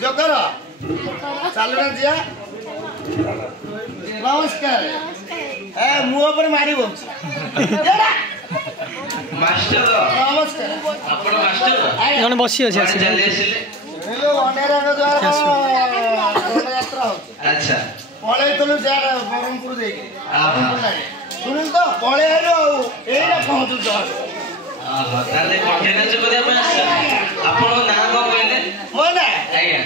Joker चालू ना जिया नमस्कार ए मुंह पर मारी बोल मास्टर नमस्कार आपण मास्टर जने बसी अछि चली आसिले हेलो अनेरा द्वार यात्रा हो अच्छा पळे तलु जारा बरमपुर देके बरमपुर लागे सुनिल तो पळे आलो एइना पहुंचु जा ताले कंटेनर जो करिया पे आपण नाम को कहले मोना आज्ञा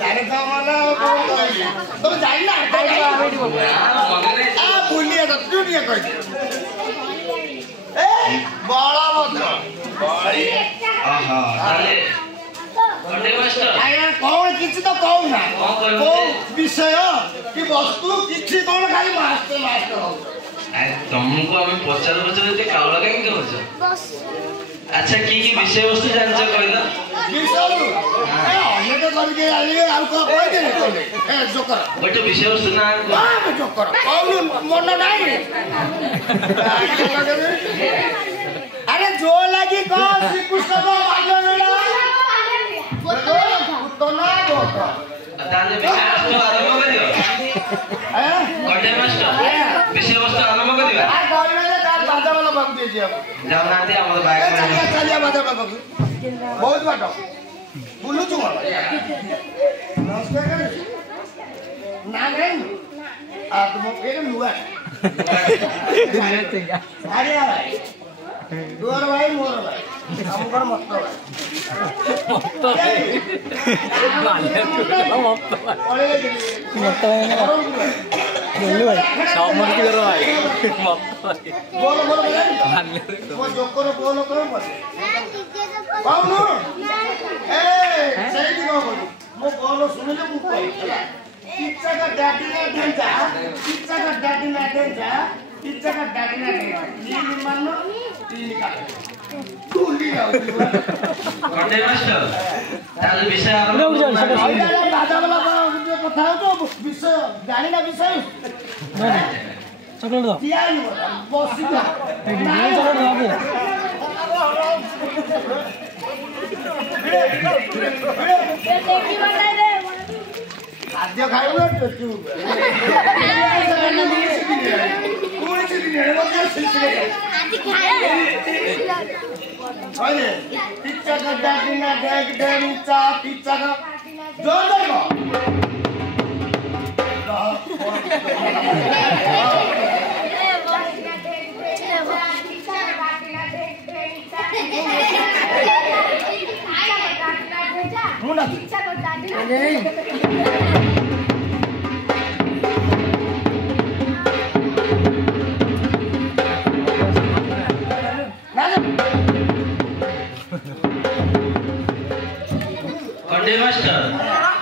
जाने का माना तुम जाई ना मगरे आ भूलिया तो दुनिया कह ए बड़ा भद्र बड़ी आहा ताले कंटे मास्टर आया कौन किछि तो कहू ना को विषय कि वस्तु किछि कोन खाली मास्टर मास्टर हो तुमको हम पचार जे कावला काहे कहछ बस अच्छा की विषय वस्तु जानछ कहला विषय ए अन्य तो करके आली आ को कह दे ए जोकर बट विषय वस्तु ना हां जोकर कौन मन नाही अरे जो लगी को श्री कृष्ण को भाग्य मिला तो ना बोता ताले विषय वस्तु आरंभ करियो कंटे मास्टर विषय वस्तु आरंभ करियो आ गइले तार बाजा वाला बाबू दे दिया जाऊ नाते हमर बाइक में चलिया बाजा बाबू बहुत बाटो बुलु छु नमस्कार कर नाम रे आ तुम एक लुआ अरे भाई दुआर भाई मोर भाई हमकर मत भाई बोल वो जोकर बोल करो मत कौन ए सही दिगो बोल मो बोल सुनले मु कहि पिज्जा का डैडी ना ढंजा पिज्जा का डैडी ना ढंजा पिज्जा का डैडी ना ढंजा नी मानो तीन का टूली जाऊ कंटे मास्टर ताले विषय आरंभ राजा वाला जो कथा हो तो विषय जानी ना विषय चॉकलेट दो दिया नहीं बसी जा चॉकलेट दो खाद्य खाइबो टचू कोन से दिन है मतलब सिलसिले अरे पिज्जा का डैडी ना डैडी चा पिज्जा का जो देखो मुना पिज्जा का डैडी कंटे मास्टर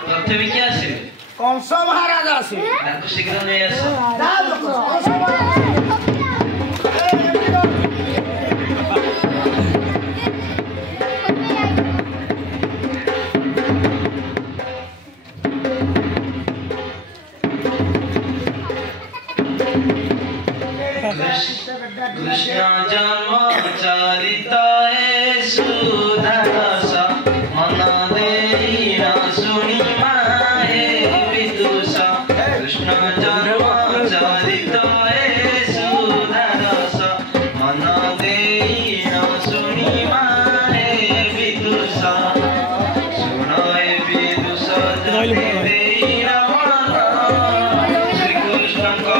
प्रथमे क्या आसे कौन सा महाराज आसे ताको शीघ्र नहीं आसे जा लोग कौन सा महाराज कृष्ण जन्म चरिता है सुधारस मन देई न सुनी माहे विदुषा कृष्ण जन्म चरिता है सुधारस मन देई न सुनी माहे विदुषा सुनाए विदुषा देई रमण श्री कृष्ण को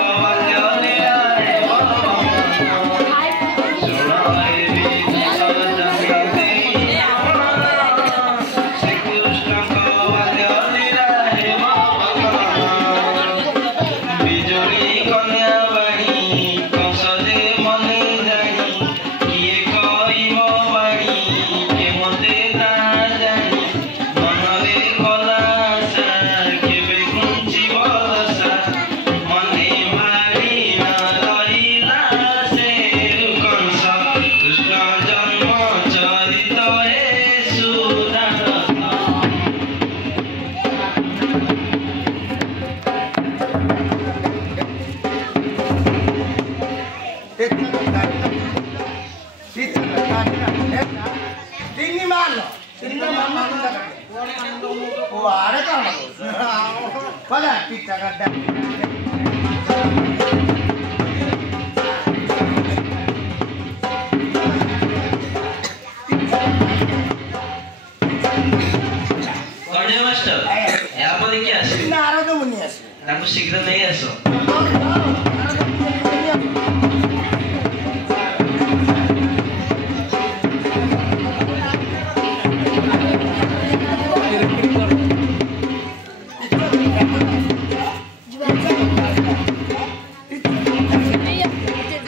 Ini mana? ना टीका काट वो आरे का पता टीका काट कौन मास्टर या पर देखिए आसे ना आरो तो बुनी आसे ताको शीघ्र नहीं आसो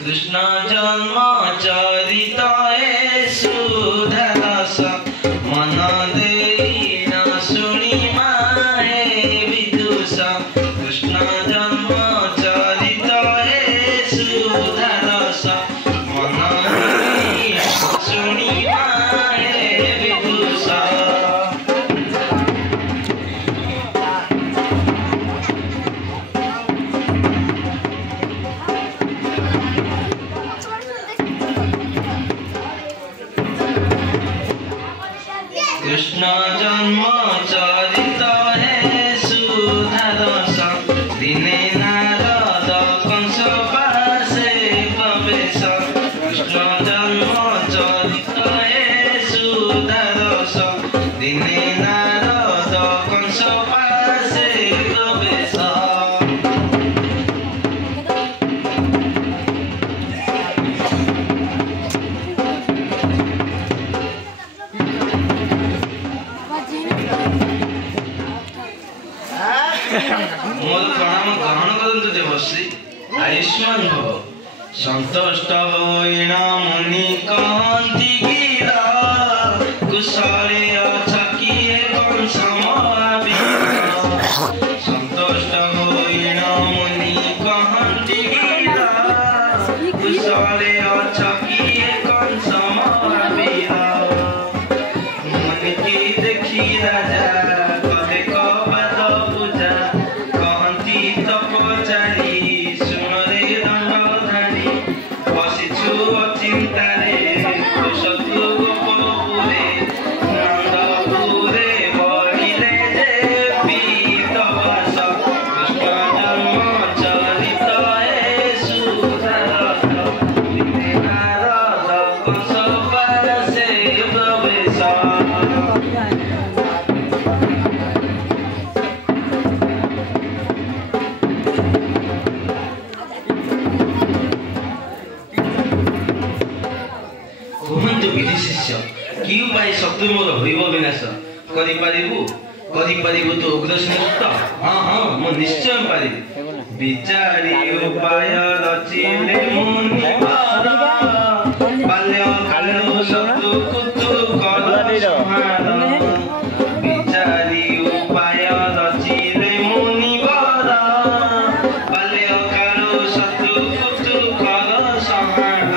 कृष्ण जन्म चरिताए सुधरस मन देई न सुनी माए विदुष कृष्ण जन्म चरिताए सुधरस मन देई न सुनी माए विदुष कृष्ण जन्म चरित है सुधरस दिने नारद कंस पासे प्रवेश कृष्ण जन्म चरित है सुधरस दिने नारद कंस पासे प्रवेश मोर प्रणाम ग्रहण करंतु देवश्री आयुष्मान भव संतुष्ट होइण मुनि कहंती गिरा कुशले अछकिए कंस महावीर संतुष्ट होइण मुनि कहंती गिरा कुशले अछकिए कंस महावीर मुनि की देखी राजा कहे कबद पूजा कहंती तपचारी सुनरे दंडधारी बसिछु अचिंतारे सतु गोपपुरे नंदपुरे बढिले जे पीतवास कृष्ण जन्म चरित हे सुधरस दिने नारद कंस पासे प्रवेश कुहंतु विधि शिष्य कि उपाय शत्रु मोर होइब विनाश करि पारिबु तो उग्रसेन हाँ हाँ मु निश्चय पारिबि विचारी उपाय रचिले मुनि बाल्य कालु शत्रु कुतु कर संहार विचारी उपाय रचिले मुनि बाल्य कालु शत्रु कुतु कर संहार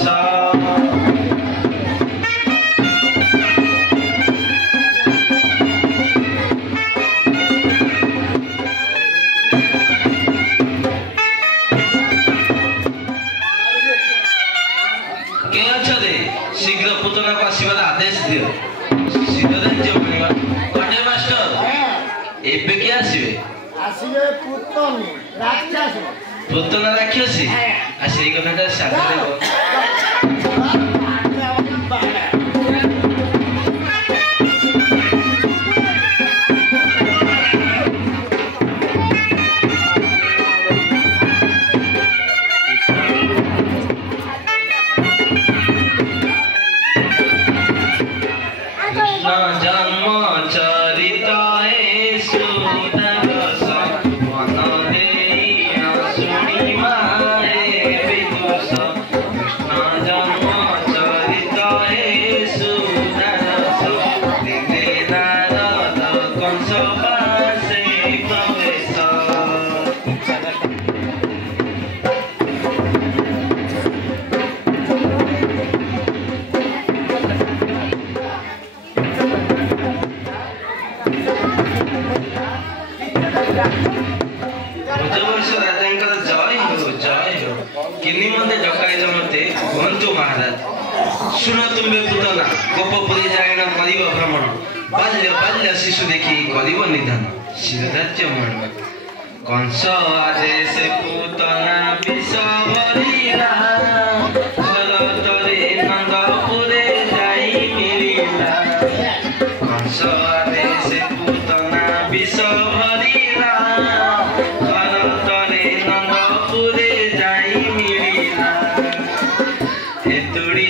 सा ଏବେ କିଏ ଆସିବେ? ଆସିବେ ପୁତନି ରାକ୍ଷସ। ପୁତନା ରାକ୍ଷସୀ? ଆଉ ସେଇ କଥାଟା ସାଧାରେ शुण तुम्हें पुतना गोपपुरी जाएगा करिब भ्रमण बाल्य बाल्य शिशु देखी करिब निधन शिरधार्य मण कंस आदेश पुतना विष भरिला भरतरे नंदपुरे जाई मिलिला कंस आदेश पुतना विष भरिला भरतरे नंदपुरे जाई मिलिला हेतुड़ी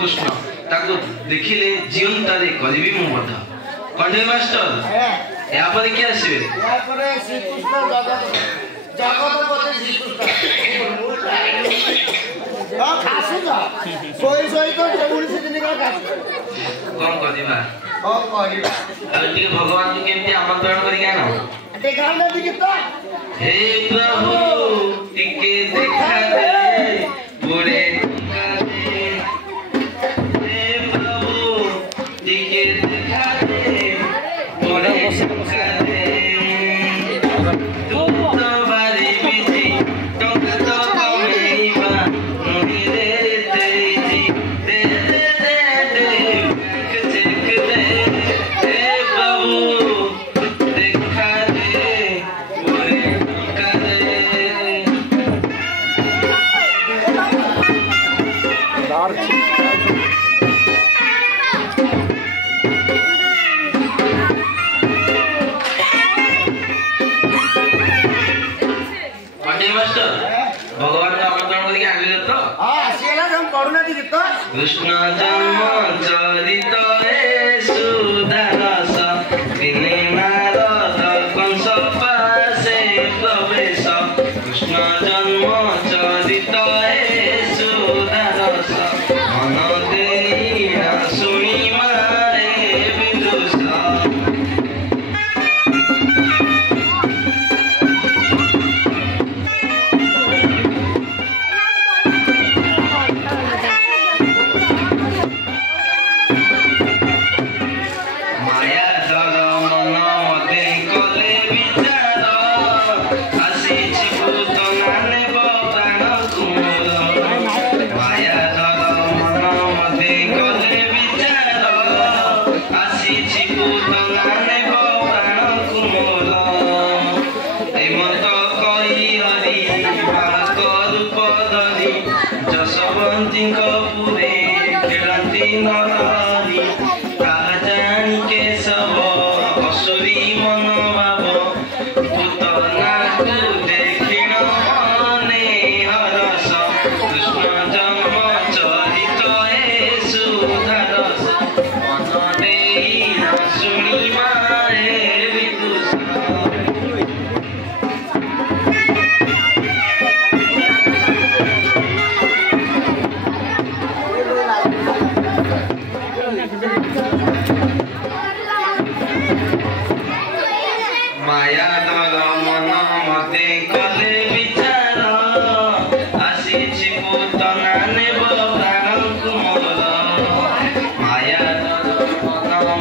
कृष्ण ताको देखिले जीवंतारे करिबी मु बध कंडे मास्टर या पर के आसीबे या पर श्री कृष्ण जगतपति श्री कृष्ण खासु जा सोई सोई तो 19 दिन का खासु कोन करिबा आ टिके भगवान को केमती आमंत्रण करि गानो देखा ले दिखे तो हे प्रभु टिके देखा दे पूरे कृष्ण जन्म चरित सुधारस दिने नारद कंस पासे प्रवेश कृष्ण जन्म चरित सुधारस मन देई शुणी मारे विदुष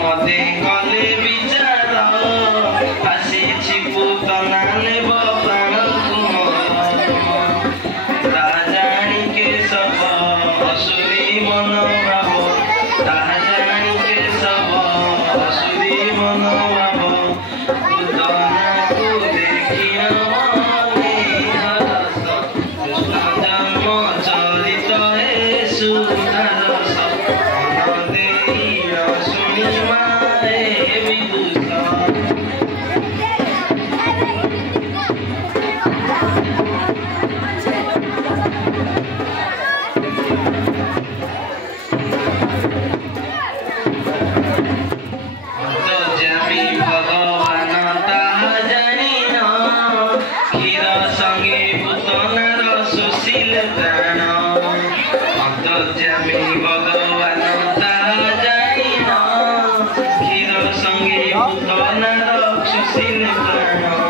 मते कले विचार आसीछि पूतना नेब प्राण ता जानी के सब असुरी मन भाव ता जानी के सब असुरी मन भाव पूतना को देखिया मने हरस कृष्ण जन्म चरित हे सुधारस मन देई न शुनि माए विदुष जमी भगवान ताहा जानिन क्षीर संगे पूतनार सुशील प्राण अंतर्जामी भगवान ताहा जानिन क्षीर संगे पूतनार सुशील प्राण